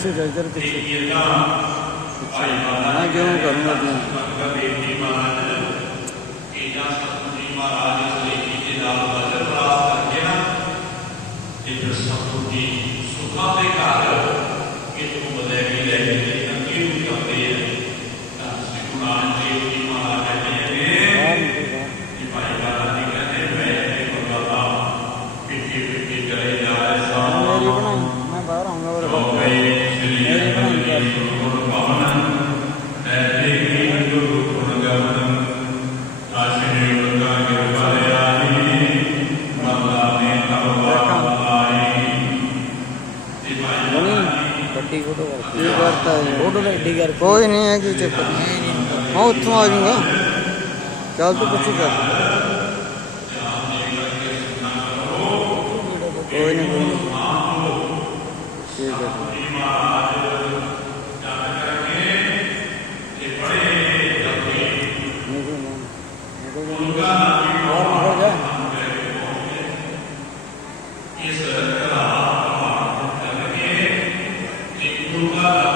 ਜਿਹੜਾ ਕਿ ਇਹ ਤਾਂ ਆਈ ਬਾਲਾ ਮੈਂ ਕਿਉਂ ਕਰੂੰਗਾ ਤੂੰ ਕਰ ਦੇ ਦੀ ਮਾਰ میں باہر آؤں گا ایڈی گھر کو چکر اب اتنا آ جاؤں گا چل تھی پچھلے گا کوئی مہارے